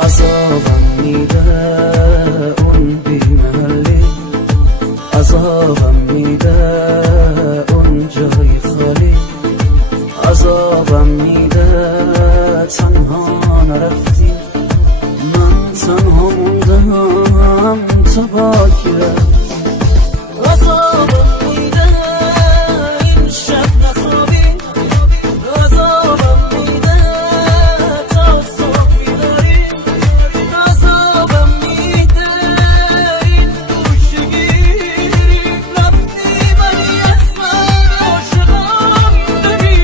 عذابم میده اون بی‌محلی، عذابم میده اون جای خالی، عذابم میده تنها نرفتی، من تنها موندم تو با کی رفتی. عذابم میده این شب نخوابی، عذابم میده تا صبح بیداری، عذابم میده این گوشگی رفتی ولی از من عاشقم داری.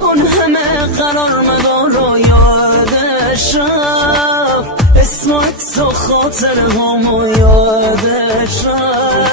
اون همه قرار مدارا یادش رفت، اسم و عکس و خاطره همو یادش رفت.